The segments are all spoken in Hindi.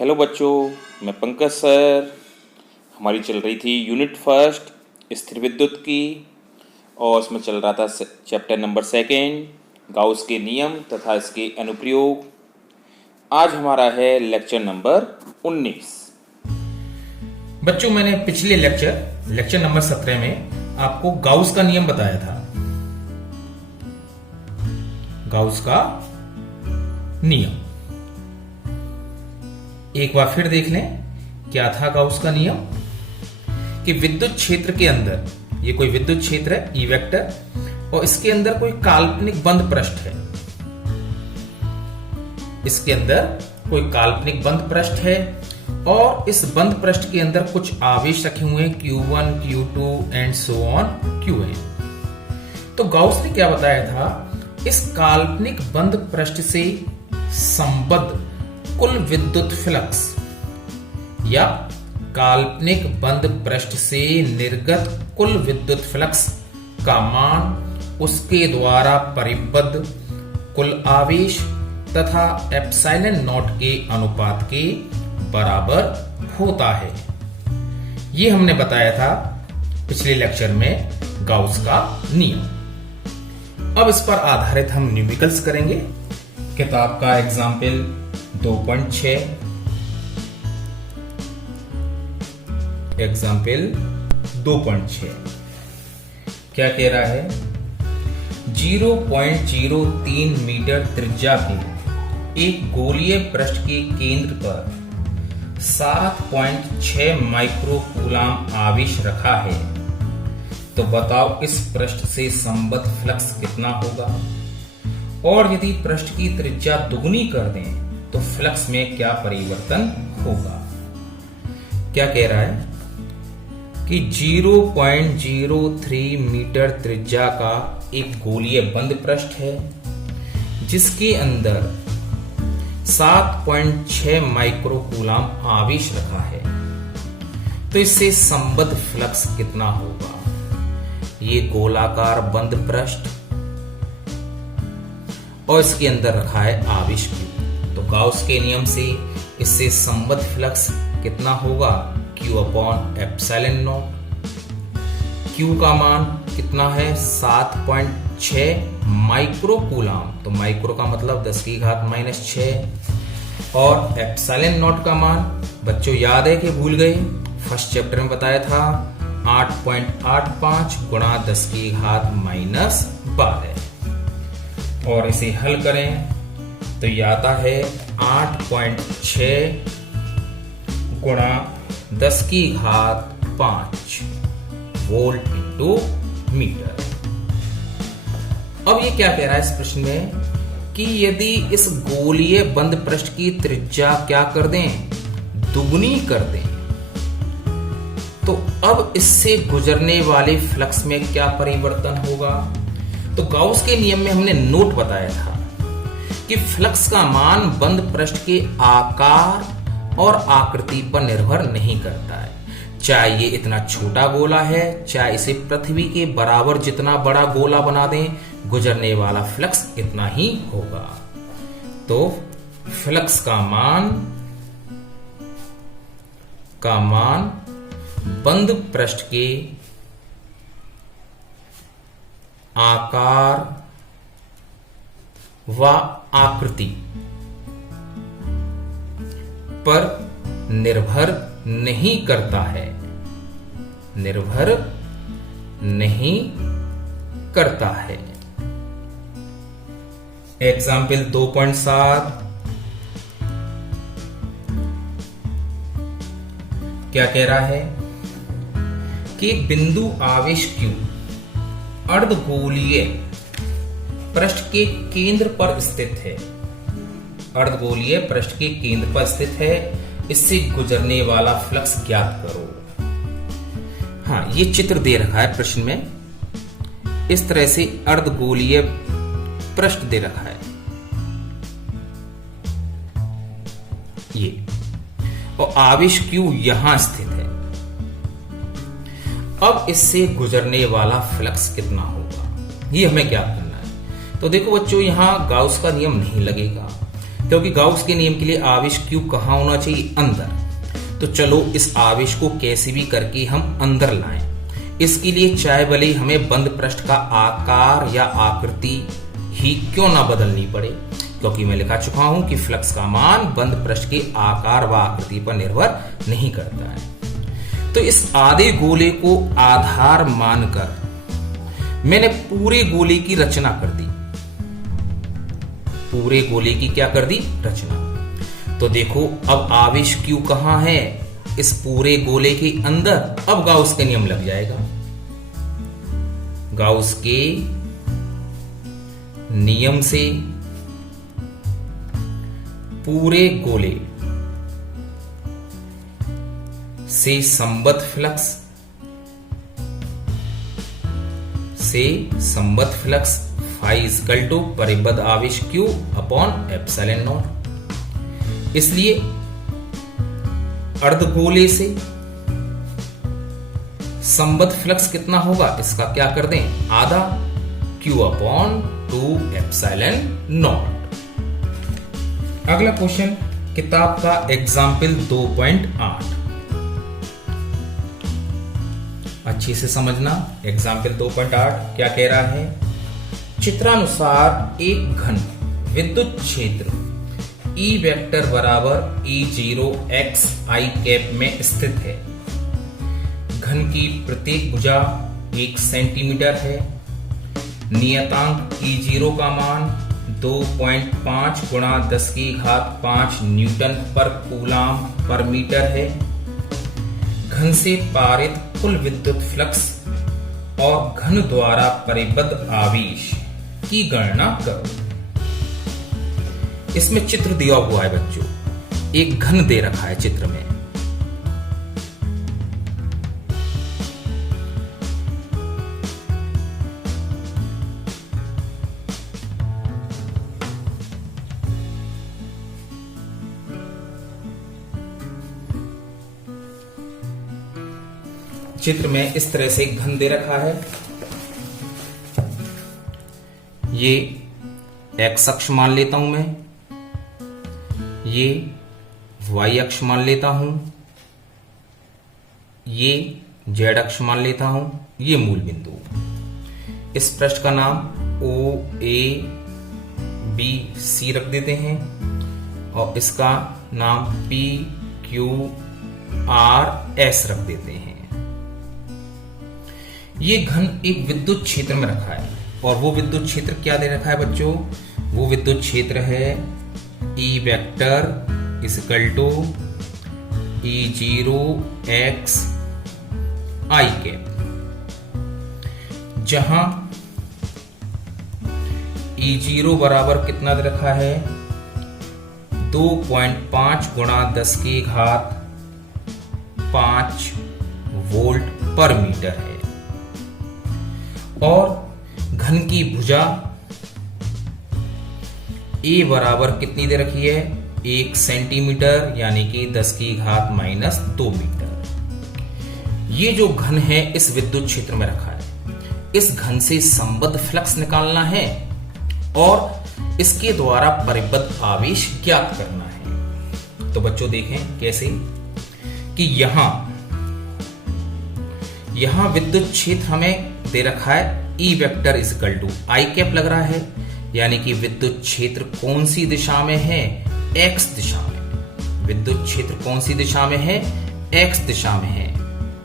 हेलो बच्चों, मैं पंकज सर। हमारी चल रही थी यूनिट फर्स्ट स्थिर विद्युत की, और उसमें चल रहा था चैप्टर नंबर सेकेंड गाउस के नियम तथा इसके अनुप्रयोग। आज हमारा है लेक्चर नंबर 19। बच्चों, मैंने पिछले लेक्चर नंबर 17 में आपको गाउस का नियम बताया था। गाउस का नियम एक बार फिर देख लें। क्या था गाउस का नियम? कि विद्युत क्षेत्र के अंदर, ये कोई विद्युत क्षेत्र है ई वेक्टर, और इसके अंदर कोई काल्पनिक बंद पृष्ठ है। इसके अंदर कोई काल्पनिक बंद पृष्ठ है और इस बंद पृष्ठ के अंदर कुछ आवेश रखे हुए हैं Q1, Q2 and so on Qn। तो गाउस ने क्या बताया था? इस काल्पनिक बंद पृष्ठ से संबद्ध कुल विद्युत फ्लक्स या काल्पनिक बंद पृष्ठ से निर्गत कुल विद्युत फ्लक्स का मान उसके द्वारा परिबद्ध कुल आवेश तथा एप्सिलॉन नॉट के अनुपात के बराबर होता है। ये हमने बताया था पिछले लेक्चर में गाउस का नियम। अब इस पर आधारित हम न्यूमेरिकल्स करेंगे। किताब का एग्जाम्पल 2.6, एग्जाम्पल 2.6 क्या कह रहा है? 0.03 मीटर त्रिज्या के एक गोलीय पृष्ठ के केंद्र पर 7.6 माइक्रो कूलाम आवेश रखा है। तो बताओ इस पृष्ठ से संबद्ध फ्लक्स कितना होगा, और यदि पृष्ठ की त्रिज्या दुगुनी कर दें तो फ्लक्स में क्या परिवर्तन होगा? क्या कह रहा है कि 0.03 मीटर त्रिज्या का एक गोलीय बंद पृष्ठ है जिसके अंदर 7.6 माइक्रो कूलाम आवेश रखा है। तो इससे संबद्ध फ्लक्स कितना होगा? ये गोलाकार बंद पृष्ठ और इसके अंदर रखा है आवेश Q। तो गाउस के नियम से इससे संबद्ध फ्लक्स कितना होगा? Q upon epsilon not. Q का मान कितना है? 7.6 माइक्रो कूलाम। तो माइक्रो का मतलब 10⁻⁻⁶। और एप्सिलॉन नॉट का मान बच्चों याद है कि भूल गए? फर्स्ट चैप्टर में बताया था 8.85 गुणा 10⁻⁻12। और इसे हल करें तो ये आता है 8.6 गुणा 10⁵5 वोल्ट इंटू मीटर। अब ये क्या कह रहा है इस प्रश्न में कि यदि इस गोलीय बंद पृष्ठ की त्रिज्या क्या कर दें? दुगुनी कर दें, तो अब इससे गुजरने वाले फ्लक्स में क्या परिवर्तन होगा? तो गाउस के नियम में हमने नोट बताया था कि फ्लक्स का मान बंद पृष्ठ के आकार और आकृति पर निर्भर नहीं करता है। चाहे ये इतना छोटा गोला है, चाहे इसे पृथ्वी के बराबर जितना बड़ा गोला बना दें, गुजरने वाला फ्लक्स इतना ही होगा। तो फ्लक्स का मान बंद पृष्ठ के आकार व आकृति पर निर्भर नहीं करता है। निर्भर नहीं करता है। एग्जाम्पल 2.7 क्या कह रहा है कि बिंदु आवेश Q अर्धगोलीय पृष्ठ के केंद्र पर स्थित है। अर्धगोलीय पृष्ठ के केंद्र पर स्थित है। इससे गुजरने वाला फ्लक्स ज्ञात करो। हाँ, ये चित्र दे रखा है प्रश्न में। इस तरह से अर्धगोलीय पृष्ठ दे रखा है ये, और आवेश Q यहां स्थित है। अब इससे गुजरने वाला फ्लक्स कितना होगा, ये हमें ज्ञात करना है। तो देखो बच्चों, यहां गाउस का नियम नहीं लगेगा। क्योंकि गाउस के नियम के लिए आवेश Q कहाँ होना चाहिए? अंदर। तो चलो इस आवेश को कैसे भी करके हम अंदर लाएं। इसके लिए चाहे भले हमें बंद पृष्ठ का आकार या आकृति ही क्यों ना बदलनी पड़े, क्योंकि मैं लिखा चुका हूं कि फ्लक्स का मान बंद पृष्ठ के आकार व आकृति पर निर्भर नहीं करता है। तो इस आधे गोले को आधार मानकर मैंने पूरे गोले की रचना कर दी। पूरे गोले की क्या कर दी? रचना। तो देखो अब आवेश Q कहां है? इस पूरे गोले के अंदर। अब गाउस के नियम लग जाएगा। गाउस के नियम से पूरे गोले से संबद्ध फ्लक्स phi इक्वल टू परिबद्ध आवेश Q अपॉन एप्सिलॉन नॉट। इसलिए अर्धगोले से संबद्ध फ्लक्स कितना होगा? इसका क्या कर दें? आधा Q अपॉन 2 एप्सिलॉन नॉट। अगला क्वेश्चन किताब का एग्जाम्पल 2.8 अच्छी से समझना। एग्जाम्पल 2.8 क्या कह रहा है? चित्रानुसार एक घन विद्युत क्षेत्र E वेक्टर बराबर E0 x I कैप में स्थित है। घन की प्रत्येक भुजा 1 सेंटीमीटर है। नियतांक E0 का मान 2.5 गुणा 10⁵ न्यूटन पर कूलाम पर मीटर है। घन से पारित कुल विद्युत फ्लक्स और घन द्वारा परिबद्ध आवेश की गणना करो। इसमें चित्र दिया हुआ है बच्चों, एक घन दे रखा है चित्र में। चित्र में इस तरह से एक घन दे रखा है। ये x अक्ष मान लेता हूं मैं, ये y अक्ष मान लेता हूं, ये z अक्ष मान लेता हूं, ये मूल बिंदु। इस पृष्ठ का नाम O A B C रख देते हैं और इसका नाम P Q R S रख देते हैं। ये घन एक विद्युत क्षेत्र में रखा है और वो विद्युत क्षेत्र क्या दे रखा है बच्चों? वो विद्युत क्षेत्र है E vector equal to E0 x I cap, जहां E0 बराबर कितना दे रखा है? 2.5 गुणा 10⁵ वोल्ट पर मीटर है और घन की भुजा A बराबर कितनी दे रखी है? 1 सेंटीमीटर यानी कि 10⁻⁻² मीटर। ये जो घन है इस विद्युत क्षेत्र में रखा है। इस घन से संबद्ध फ्लक्स निकालना है और इसके द्वारा परिबद्ध आवेश ज्ञात करना है। तो बच्चों देखें कैसे कि यहां विद्युत क्षेत्र हमें दे रखा है E vector equal to I cap लग रहा है, यानी कि विद्युत क्षेत्र कौन सी दिशा में है? X दिशा में। विद्युत क्षेत्र कौन सी दिशा में है? X दिशा में है।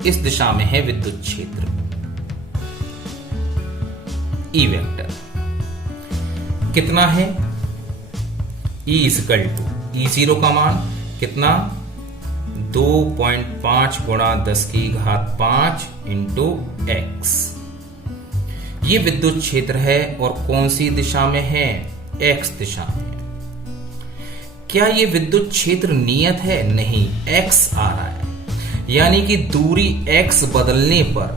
इस दिशा में है विद्युत क्षेत्र E वेक्टर। कितना है? E इक्वल टू E0 का मान कितना? 2.5 गुणा 10⁵ इंटू x। ये विद्युत क्षेत्र है और कौन सी दिशा में है? x दिशा में। क्या ये विद्युत क्षेत्र नियत है? नहीं, x आ रहा है, यानी कि दूरी x बदलने पर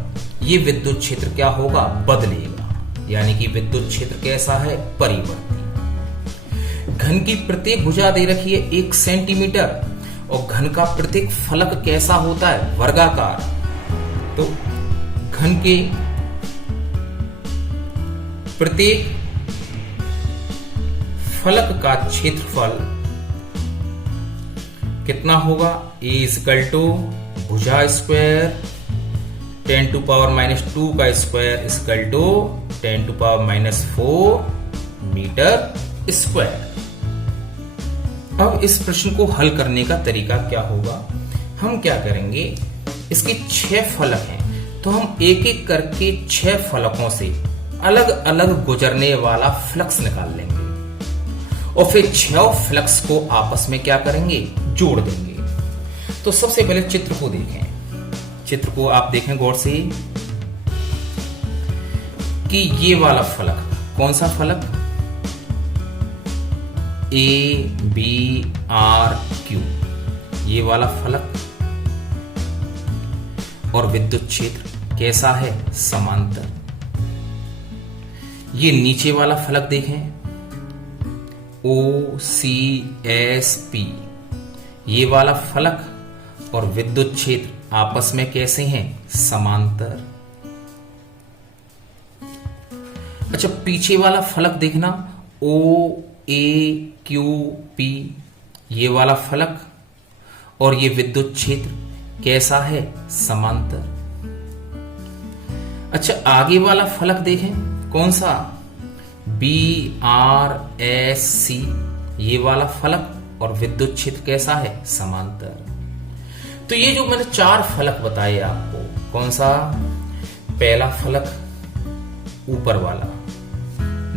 ये विद्युत क्षेत्र क्या होगा? बदलेगा, यानी कि विद्युत क्षेत्र कैसा है? परिवर्ती। घन की प्रत्येक भुजा दे रखी है 1 सेंटीमीटर और घन का प्रत्येक फलक कैसा होता है? वर्गाकार। तो घन के प्रत्येक फलक का क्षेत्रफल कितना होगा, ए इजकल टू भुजा स्क्वायर 10⁻² का square equal to 10⁻⁴ metre square. अब इस प्रश्न को हल करने का तरीका क्या होगा, हम क्या करेंगे, इसके 6 फलक हैं तो हम एक एक करके 6 फलकों से अलग अलग गुजरने वाला फ्लक्स निकाल लेंगे और फिर 6 फ्लक्स को आपस में क्या करेंगे, जोड़ देंगे। तो सबसे पहले चित्र को देखें, चित्र को आप देखें गौर से कि ये वाला फलक कौन सा फलक, ABRQ, ये वाला फलक, और विद्युत क्षेत्र कैसा है, समांतर। ये नीचे वाला फलक देखें, OCSP, ये वाला फलक और विद्युत क्षेत्र आपस में कैसे हैं, समांतर। अच्छा, पीछे वाला फलक देखना, OAQP, ये वाला फलक और ये विद्युत क्षेत्र कैसा है, समांतर। अच्छा, आगे वाला फलक देखें, कौन सा, BRSC, ये वाला फलक और विद्युत क्षेत्र कैसा है, समांतर। तो ये जो मैंने 4 फलक बताए आपको, कौन सा, पहला फलक ऊपर वाला,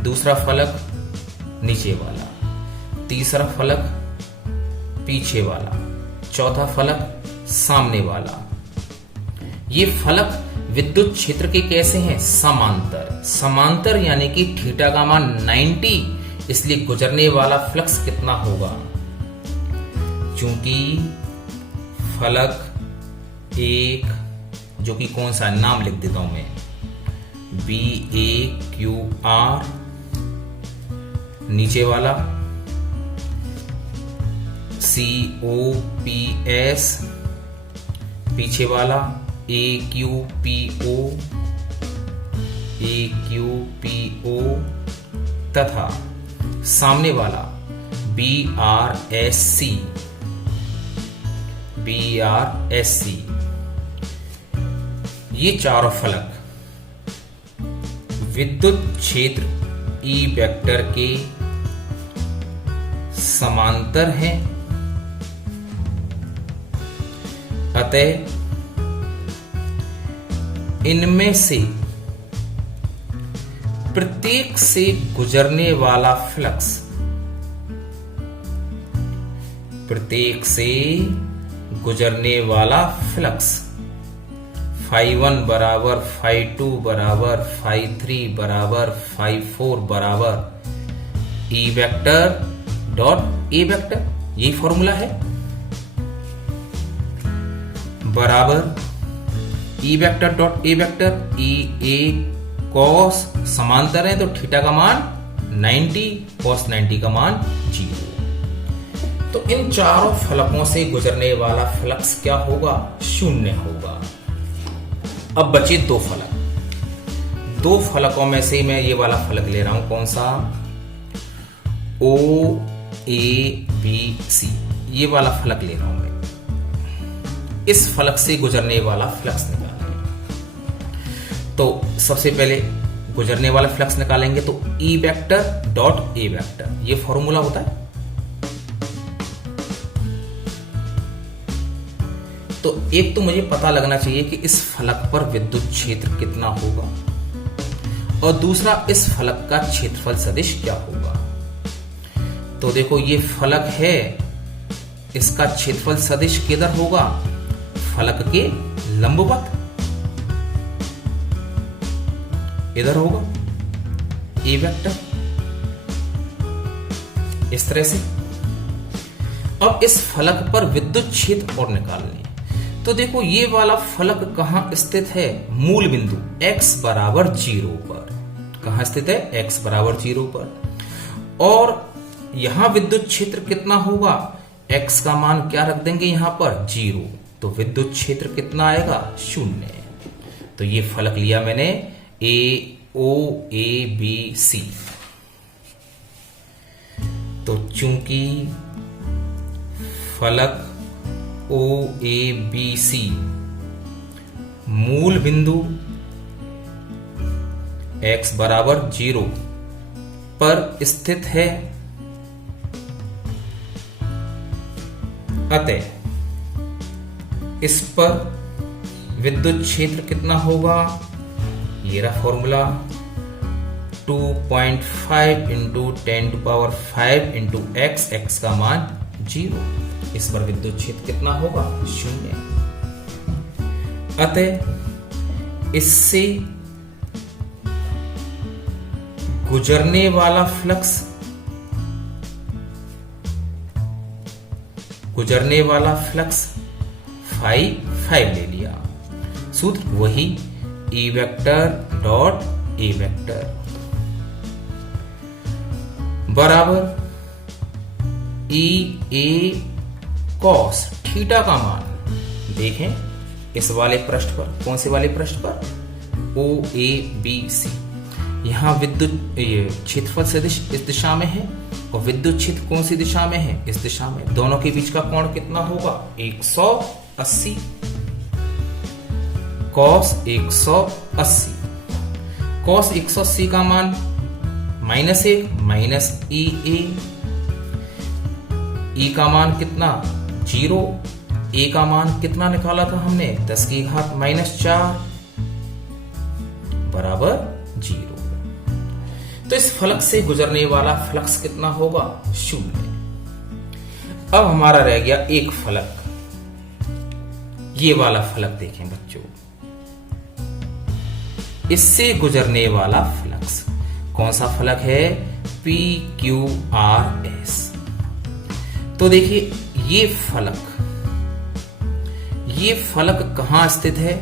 दूसरा फलक नीचे वाला, तीसरा फलक पीछे वाला, चौथा फलक सामने वाला। ये फलक विद्युत क्षेत्र के कैसे हैं, समांतर। समांतर यानी कि थीटा का मान 90, इसलिए गुजरने वाला फ्लक्स कितना होगा, चूंकि फलक एक, जो कि कौन सा नाम लिख देता हूं मैं, BAQR, नीचे वाला COPS, पीछे वाला AQPO तथा सामने वाला BRSC। ये चारों फलक विद्युत क्षेत्र E वेक्टर के समांतर हैं, अतः इनमें से प्रत्येक से गुजरने वाला फ्लक्स, φ1 बराबर φ2 बराबर φ3 बराबर φ4 बराबर E vector dot A vector, यही फॉर्मूला है, बराबर E vector dot A vector, EA cos, समांतर है तो थीटा का मान 90, cos 90 का मान 0। तो इन चारों फलकों से गुजरने वाला फ्लक्स क्या होगा, 0 होगा। अब बचे 2 फलक, 2 फलकों में से मैं ये वाला फलक ले रहा हूं, कौन सा, OABC, ये वाला फलक ले रहा हूं मैं। इस फलक से गुजरने वाला फ्लक्स निकालेंगे। तो सबसे पहले गुजरने वाला फ्लक्स निकालेंगे तो E vector dot A vector, ये फॉर्मूला होता है। तो एक तो मुझे पता लगना चाहिए कि इस फलक पर विद्युत क्षेत्र कितना होगा, और दूसरा इस फलक का क्षेत्रफल सदिश क्या होगा। तो देखो ये फलक है, इसका क्षेत्रफल सदिश किधर होगा, फलक के लंबवत, इधर होगा ए वेक्टर, इस तरह से। अब इस फलक पर विद्युत क्षेत्र और निकालने, तो देखो ये वाला फलक कहां स्थित है, मूल बिंदु x बराबर 0 पर। कहां स्थित है, x बराबर 0 पर। और यहां विद्युत क्षेत्र कितना होगा, x का मान क्या रख देंगे यहां पर, 0, तो विद्युत क्षेत्र कितना आएगा, 0। तो ये फलक लिया मैंने OABC। तो चूंकि फलक OABC मूल बिंदु x बराबर 0 पर स्थित है, अतः इस पर विद्युत क्षेत्र कितना होगा? ये रहा फॉर्मूला, 2.5 इंटू 10⁵ इंटू x का मान 0। इस पर विद्युत क्षेत्र कितना होगा? 0। अतः इससे गुजरने वाला फ्लक्स फाई ले लिया। सूत्र वही, E vector dot A vector बराबर EA कॉस थीटा का मान देखें इस वाले पृष्ठ पर। कौन से वाले पृष्ठ पर? OABC। यहां विद्युत क्षेत्रफल सदिश इस दिशा में है और विद्युत क्षेत्र कौन सी दिशा में है? इस दिशा में। दोनों के बीच का कोण कितना होगा? 180 कॉस 180। कॉस 180 का मान -1 माइनस EA। E का मान कितना? 0। A का मान कितना निकाला था हमने? 10⁻⁻4 बराबर 0। तो इस फलक से गुजरने वाला फ्लक्स कितना होगा? 0। अब हमारा रह गया एक फलक। ये वाला फलक देखें बच्चों, इससे गुजरने वाला फ्लक्स कौन सा फलक है? PQRS। तो देखिए ये फलक कहां स्थित है?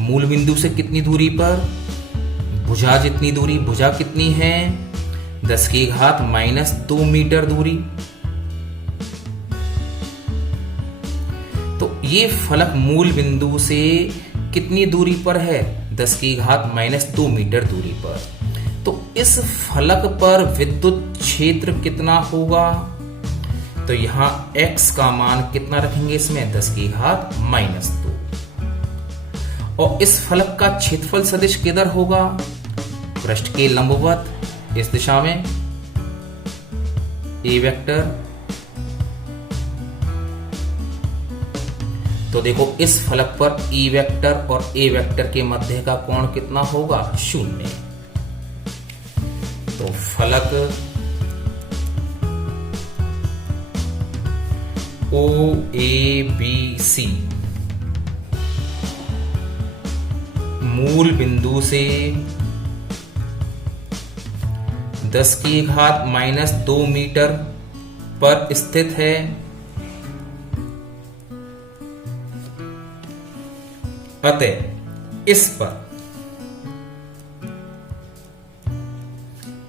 मूल बिंदु से कितनी दूरी पर? भुजा जितनी दूरी। भुजा कितनी है? 10⁻⁻2 मीटर दूरी। तो ये फलक मूल बिंदु से कितनी दूरी पर है? 10⁻⁻2 मीटर दूरी पर। तो इस फलक पर विद्युत क्षेत्र कितना होगा? तो यहां x का मान कितना रखेंगे इसमें? 10⁻⁻2। और इस फलक का क्षेत्रफल सदिश किधर होगा? पृष्ठ के लंबवत इस दिशा में A वेक्टर। तो देखो इस फलक पर E वेक्टर और A वेक्टर के मध्य का कोण कितना होगा? 0। तो फलक OABC मूल बिंदु से 10⁻⁻2 मीटर पर स्थित है, अतः इस पर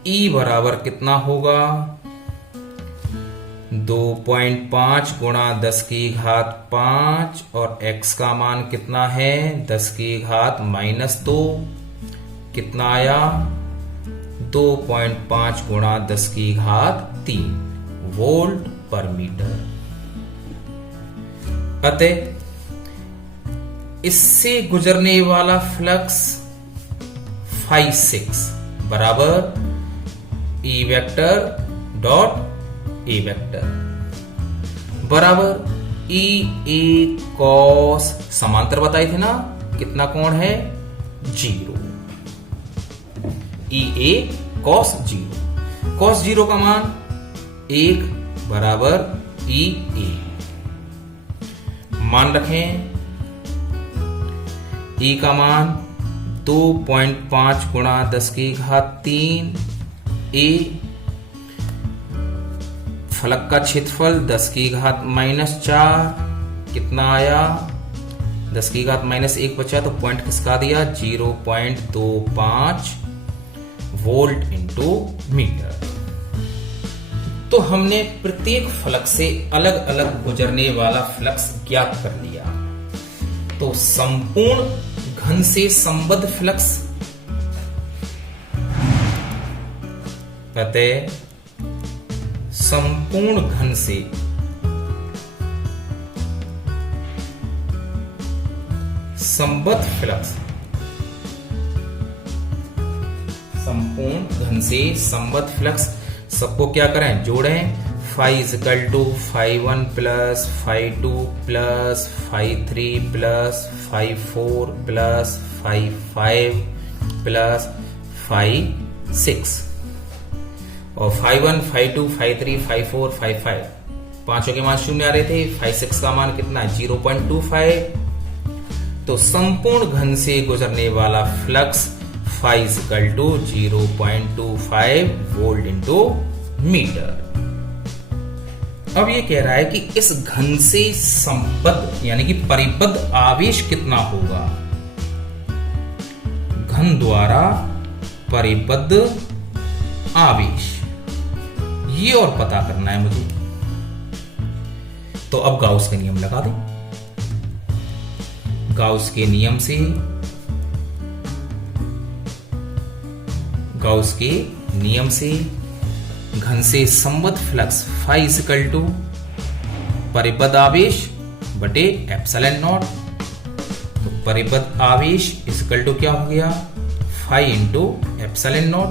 E बराबर कितना होगा? 2.5 गुणा 10⁻5 और x का मान कितना है? 10⁻⁻2। कितना आया? 2.5 गुणा 10⁻3 वोल्ट पर मीटर। अतः इससे गुजरने वाला फ्लक्स φ6 बराबर E vector dot A vector बराबर EA कॉस, समांतर बताए थे ना कितना कोण है? 0। EA cos 0। कॉस 0 का मान 1 बराबर EA। मान रखें E का मान 2.5 गुणा 10⁻3 A। फलक का क्षेत्रफल 10⁻⁻4 कितना आया? 10⁻⁻1 बचा तो पॉइंट खिसका दिया, 0.25 वोल्ट इंटू मीटर। तो हमने प्रत्येक फलक से अलग अलग गुजरने वाला फ्लक्स ज्ञात कर लिया। तो संपूर्ण घन से संबद्ध फ्लक्स, अतः संपूर्ण घन से संबद्ध फ्लक्स, संपूर्ण घन से संबद्ध फ्लक्स, सबको क्या करें, जोड़ें। Phi equal to phi 1 plus phi 2 plus phi 3 plus phi 4 plus phi 5 plus phi 6, और phi 1 phi 2 phi 3 phi 4 phi 5, पांचों के मान शून्य आ रहे थे। फाई 6 का मान कितना, 0.25। तो संपूर्ण घन से गुजरने वाला flux phi equal to 0.25 volt into metre. अब ये कह रहा है कि इस घन से संबद्ध यानी कि परिबद्ध आवेश कितना होगा, घन द्वारा परिबद्ध आवेश, ये और पता करना है मुझे। तो अब गाउस का नियम लगा दें। गाउस के नियम से, गाउस के नियम से घन से संबद्ध फ्लक्स फाई इजिकल टू परिबद्ध आवेश बटे एप्सिलॉन नॉट। तो परिबद्ध आवेश इजिकल टू क्या हो गया, phi into epsilon naught.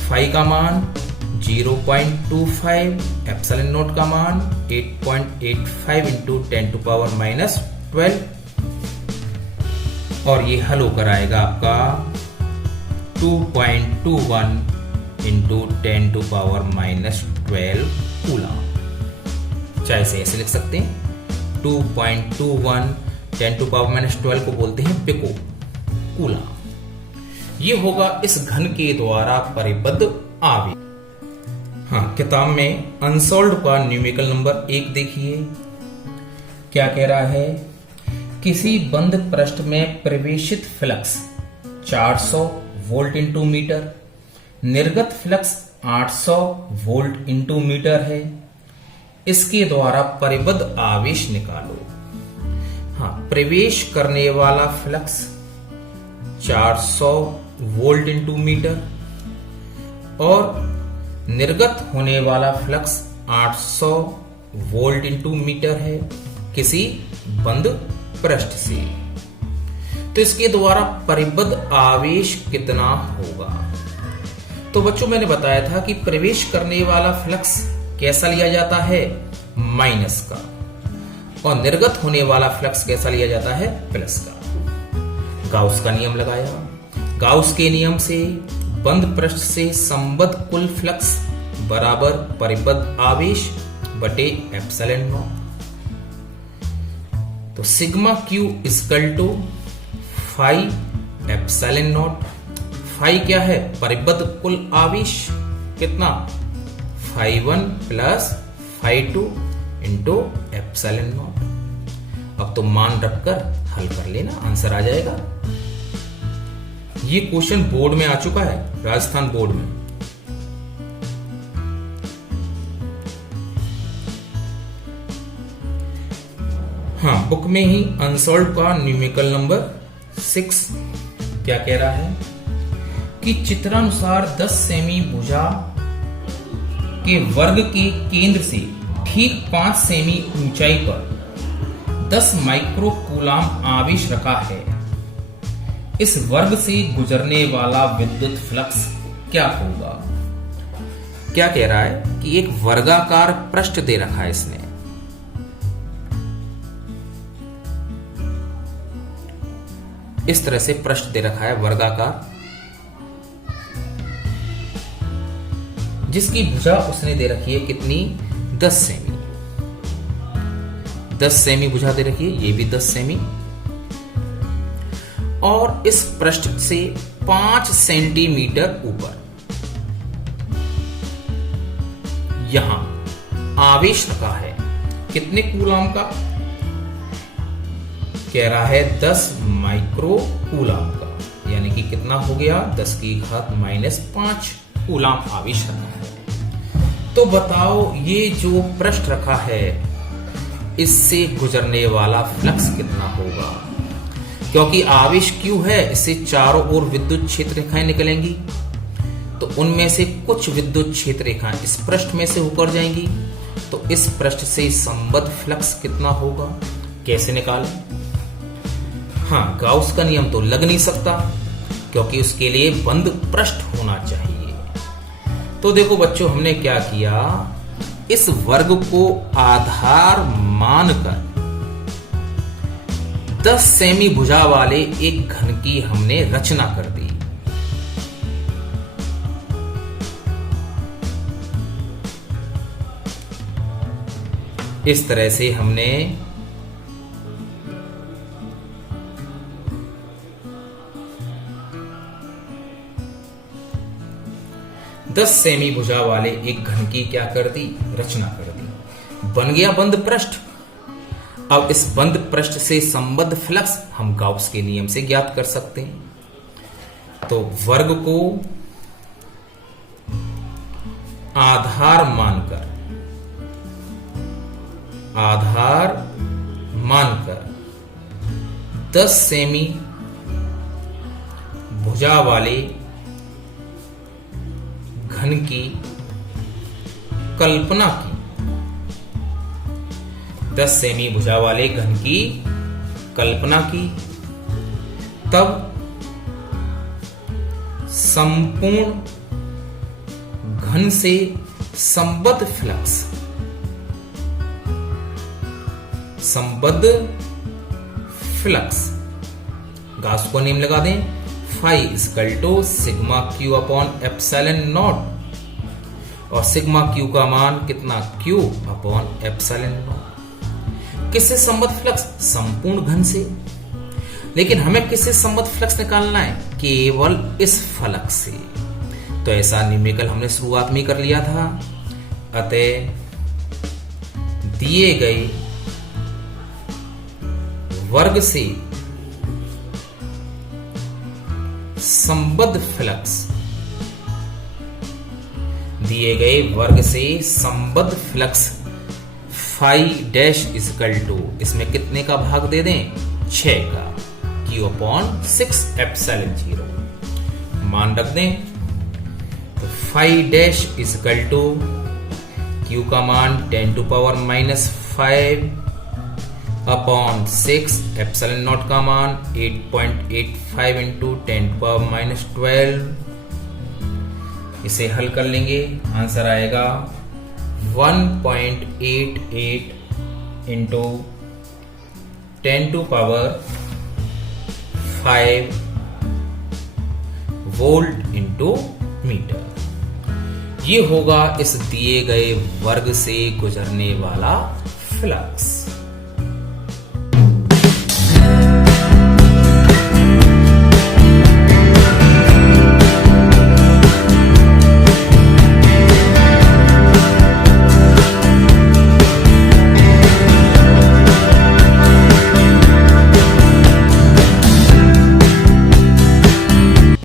Phi का मान 0.25, एप्सिलॉन नॉट का मान 8.85 इंटू 10⁻⁻12, और ये हल होकर आएगा आपका 2.21 इंटू 10⁻⁻12 कूलम। चाहे से ऐसे लिख सकते हैं, 2.21 10⁻⁻12 को बोलते हैं पिको कूलम। ये होगा इस घन के द्वारा परिबद्ध आवेश। हाँ, किताब में अनसॉल्व्ड का न्यूमेरिकल नंबर 1 देखिए, क्या कह रहा है। किसी बंद पृष्ठ में प्रवेशित फ्लक्स 400 वोल्ट इंटू मीटर, निर्गत फ्लक्स 800 वोल्ट इंटू मीटर है। इसके द्वारा परिबद्ध आवेश निकालो। हाँ, प्रवेश करने वाला फ्लक्स 400 वोल्ट इंटू मीटर और निर्गत होने वाला फ्लक्स 800 वोल्ट इंटू मीटर है किसी बंद पृष्ठ से। तो इसके द्वारा परिबद्ध आवेश कितना होगा। तो बच्चों, मैंने बताया था कि प्रवेश करने वाला फ्लक्स कैसा लिया जाता है, माइनस का, और निर्गत होने वाला फ्लक्स कैसा लिया जाता है, प्लस का। गाउस का नियम लगाया। गाउस के नियम से बंद पृष्ठ से संबद्ध कुल फ्लक्स बराबर परिबद्ध आवेश बटे एप्सिलॉन नॉट। तो sigma Q equal to phi epsilon naught. Phi क्या है, परिबद्ध कुल आवेश, कितना, phi 1 plus phi 2 into epsilon naught. अब तो मान रखकर हल कर लेना, आंसर आ जाएगा। ये क्वेश्चन बोर्ड में आ चुका है, राजस्थान बोर्ड में। हाँ, बुक में ही अनसॉल्व का न्यूमेरिकल नंबर 6 क्या कह रहा है कि चित्रानुसार 10 सेमी भुजा के वर्ग के केंद्र से ठीक 5 सेमी ऊंचाई पर 10 माइक्रो कूलाम आवेश रखा है। इस वर्ग से गुजरने वाला विद्युत फ्लक्स क्या होगा। क्या कह रहा है कि एक वर्गाकार पृष्ठ दे रखा है इसने, इस तरह से पृष्ठ दे रखा है वर्गाकार, जिसकी भुजा उसने दे रखी है कितनी, 10 सेमी। 10 सेमी भुजा दे रखी है, ये भी 10 सेमी, और इस पृष्ठ से 5 सेंटीमीटर ऊपर यहां आवेश रखा है कितने कूलाम का, कह रहा है 10 माइक्रो कूलाम का, यानी कि कितना हो गया, 10 की घात -5 कूलाम आवेश रखा है। तो बताओ ये जो पृष्ठ रखा है इससे गुजरने वाला फ्लक्स कितना होगा। क्योंकि आवेश Q है, इससे चारों ओर विद्युत क्षेत्र रेखाएं निकलेंगी, तो उनमें से कुछ विद्युत क्षेत्र रेखाएं इस पृष्ठ में से होकर जाएंगी। तो इस पृष्ठ से संबद्ध फ्लक्स कितना होगा, कैसे निकालें। हाँ, गाउस का नियम तो लग नहीं सकता क्योंकि उसके लिए बंद पृष्ठ होना चाहिए। तो देखो बच्चों, हमने क्या किया, इस वर्ग को आधार मानकर 10 सेमी भुजा वाले एक घन की हमने रचना कर दी। इस तरह से हमने दस सेमी भुजा वाले एक घन की क्या कर दी, रचना कर दी। बन गया बंद पृष्ठ। अब इस बंद पृष्ठ से संबद्ध फ्लक्स हम गाउस के नियम से ज्ञात कर सकते हैं। तो वर्ग को आधार मानकर 10 सेमी भुजा वाले घन की कल्पना की। 10 सेमी भुजा वाले घन की कल्पना की, तब संपूर्ण घन से संबद्ध फ्लक्स गाउस को नेम लगा दें, phi equal to sigma Q upon epsilon naught, और सिग्मा क्यू का मान कितना, क्यू अपॉन एप्सिलॉन नॉट। किससे संबद्ध फ्लक्स, संपूर्ण घन से। लेकिन हमें किससे संबद्ध फ्लक्स निकालना है, केवल इस फ्लक्स से। तो ऐसा न्यूमेरिकल हमने शुरुआत में कर लिया था। अतः दिए गए वर्ग से संबद्ध flux phi dash equal to, इसमें कितने का भाग दे दें, 6 का, क्यू अपॉन 6 एप्सिलॉन 0 मान रख दें। तो phi dash equal to Q का मान 10 to power -5 upon 6, epsilon naught का मान 8.85 इंटू 10 टू पावर -12। इसे हल कर लेंगे, आंसर आएगा 1.88 into 10 to power 5 volt into metre. ये होगा इस दिए गए वर्ग से गुजरने वाला फ्लक्स।